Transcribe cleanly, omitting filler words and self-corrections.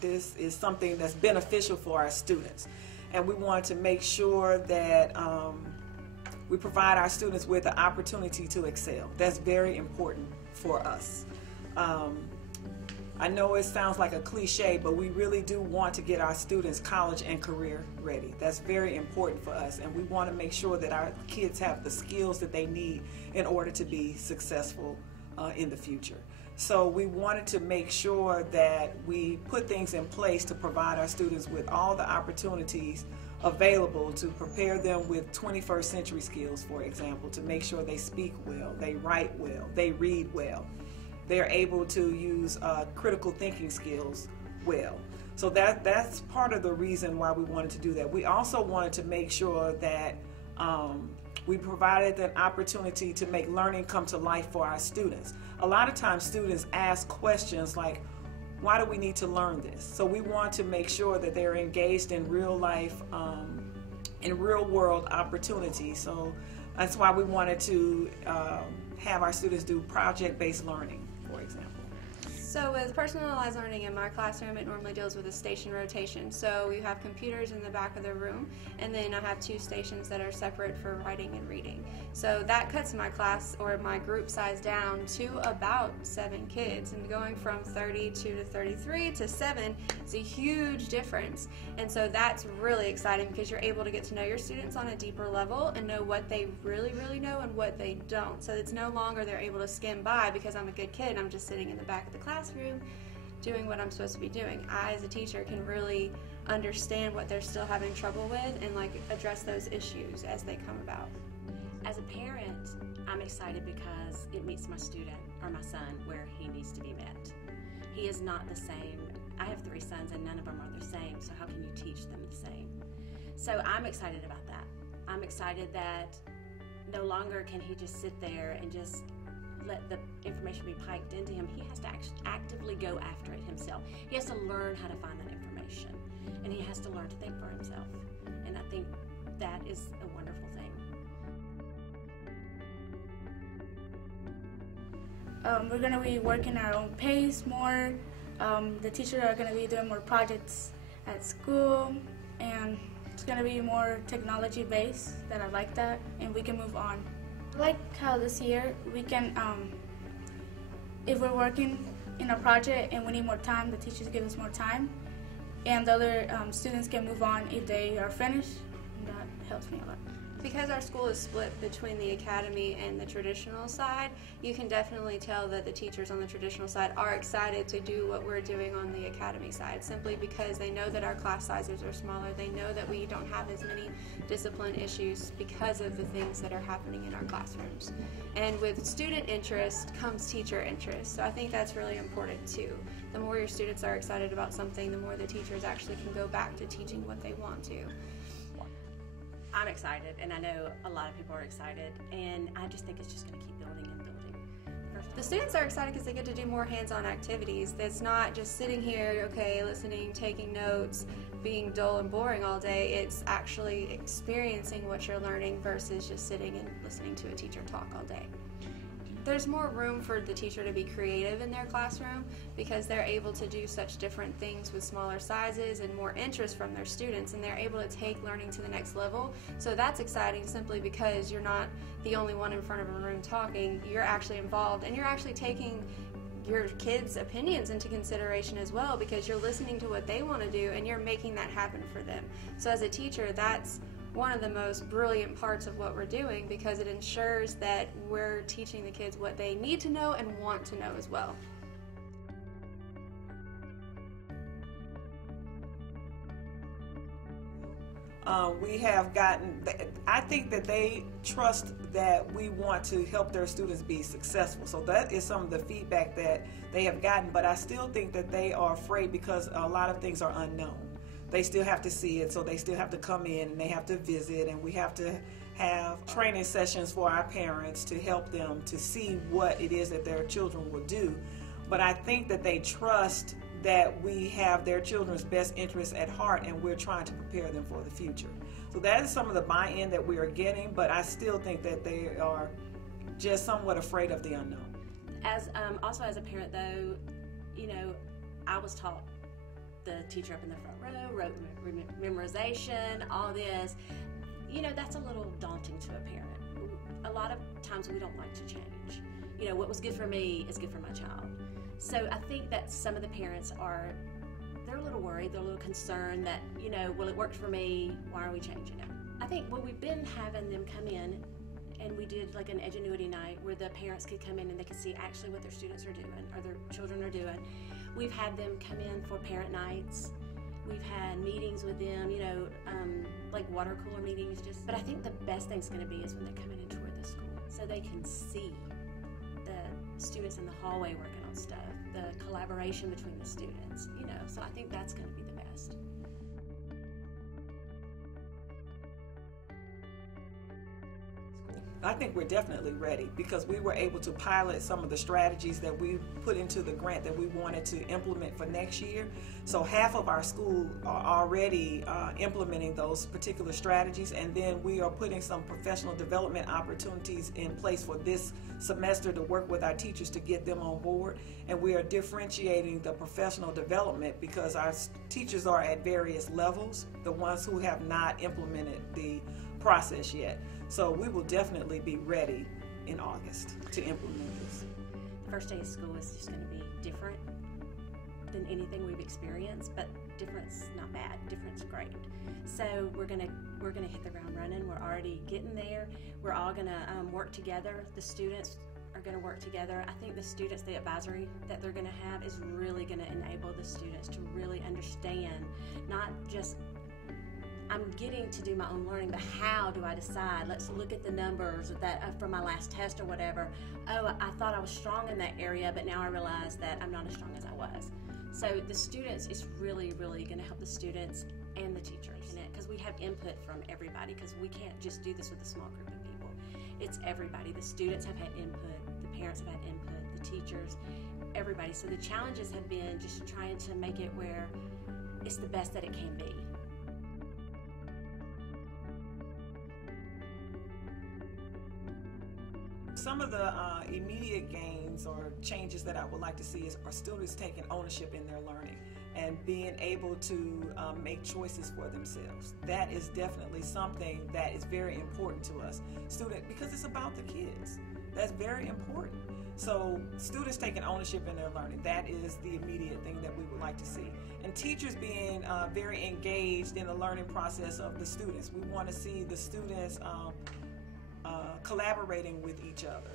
this is something that's beneficial for our students. And we want to make sure that we provide our students with the opportunity to excel. That's very important for us. I know it sounds like a cliche, but we really do want to get our students college and career ready. That's very important for us, and we want to make sure that our kids have the skills that they need in order to be successful in the future. So we wanted to make sure that we put things in place to provide our students with all the opportunities available to prepare them with 21st century skills, for example, to make sure they speak well, they write well, they read well. They're able to use critical thinking skills well. So that's part of the reason why we wanted to do that. We also wanted to make sure that we provided an opportunity to make learning come to life for our students. A lot of times students ask questions like, why do we need to learn this? So we want to make sure that they're engaged in real life, in real world opportunities. So that's why we wanted to have our students do project-based learning, for example. So with personalized learning in my classroom, it normally deals with a station rotation. So we have computers in the back of the room, and then I have 2 stations that are separate for writing and reading. So that cuts my class or my group size down to about 7 kids, and going from 32 to 33 to 7 is a huge difference. And so that's really exciting because you're able to get to know your students on a deeper level and know what they really know and what they don't. So it's no longer they're able to skim by because I'm a good kid and I'm just sitting in the back of the classroom doing what I'm supposed to be doing. I, as a teacher, can really understand what they're still having trouble with and address those issues as they come about. As a parent, I'm excited because it meets my student or my son where he needs to be met. He is not the same. I have 3 sons and none of them are the same, so how can you teach them the same? So I'm excited about that. I'm excited that no longer can he just sit there and just let the information be piped into him. He has to actively go after it himself. He has to learn how to find that information, and he has to learn to think for himself. And I think that is a wonderful thing. We're going to be working at our own pace more. The teachers are going to be doing more projects at school, and it's going to be more technology based. That I like that, and we can move on. I like how this year we can, if we're working in a project and we need more time, the teachers give us more time, and the other students can move on if they are finished, and that helps me a lot. Because our school is split between the academy and the traditional side, you can definitely tell that the teachers on the traditional side are excited to do what we're doing on the academy side, simply because they know that our class sizes are smaller. They know that we don't have as many discipline issues because of the things that are happening in our classrooms. And with student interest comes teacher interest, so I think that's really important too. The more your students are excited about something, the more the teachers actually can go back to teaching what they want to. I'm excited, and I know a lot of people are excited, and I just think it's just going to keep building and building. The students are excited because they get to do more hands-on activities. It's not just sitting here, okay, listening, taking notes, being dull and boring all day. It's actually experiencing what you're learning versus just sitting and listening to a teacher talk all day. There's more room for the teacher to be creative in their classroom because they're able to do such different things with smaller sizes and more interest from their students, and they're able to take learning to the next level. So that's exciting simply because you're not the only one in front of a room talking. You're actually involved, and you're actually taking your kids' opinions into consideration as well because you're listening to what they want to do and you're making that happen for them. So as a teacher, that's one of the most brilliant parts of what we're doing because it ensures that we're teaching the kids what they need to know and want to know as well. We have gotten, I think that they trust that we want to help their students be successful. So that is some of the feedback that they have gotten, but I still think that they are afraid because a lot of things are unknown. They still have to see it, so they still have to come in and they have to visit, and we have to have training sessions for our parents to help them to see what it is that their children will do. But I think that they trust that we have their children's best interests at heart, and we're trying to prepare them for the future. So that is some of the buy-in that we are getting, but I still think that they are just somewhat afraid of the unknown. Also as a parent though, you know, I was taught the teacher up in the front row, wrote memorization, all this. You know, that's a little daunting to a parent. A lot of times we don't like to change. You know, what was good for me is good for my child. So I think that some of the parents they're a little worried, they're a little concerned that, you know, well, it worked for me, why are we changing it? I think we've been having them come in, and we did like an Edgenuity night where the parents could come in and they could see actually what their students are doing or their children are doing. We've had them come in for parent nights. We've had meetings with them, you know, like water cooler meetings. But I think the best thing's going to be is when they come in and tour the school, so they can see the students in the hallway working on stuff, the collaboration between the students, you know. So I think that's going to be the best. I think we're definitely ready because we were able to pilot some of the strategies that we put into the grant that we wanted to implement for next year. So half of our school are already implementing those particular strategies, and then we are putting some professional development opportunities in place for this semester to work with our teachers to get them on board. And we are differentiating the professional development because our teachers are at various levels, the ones who have not implemented the process yet. So we will definitely be ready in August to implement this. The first day of school is just going to be different than anything we've experienced, but different's not bad. Different's great. So we're gonna hit the ground running. We're already getting there. We're all gonna work together. The students are going to work together. I think the students, the advisory that they're going to have is really going to enable the students to really understand, not just I'm getting to do my own learning, but how do I decide? Let's look at the numbers that from my last test or whatever. Oh, I thought I was strong in that area, but now I realize that I'm not as strong as I was. So the students, it's really, really going to help the students and the teachers, because we have input from everybody, because we can't just do this with a small group of people. It's everybody. The students have had input, the parents have had input, the teachers, everybody. So the challenges have been just trying to make it where it's the best that it can be. Some of the immediate gains or changes that I would like to see are students taking ownership in their learning and being able to make choices for themselves. That is definitely something that is very important to us, because it's about the kids. That's very important. So students taking ownership in their learning, that is the immediate thing that we would like to see. And teachers being very engaged in the learning process of the students. We want to see the students collaborating with each other.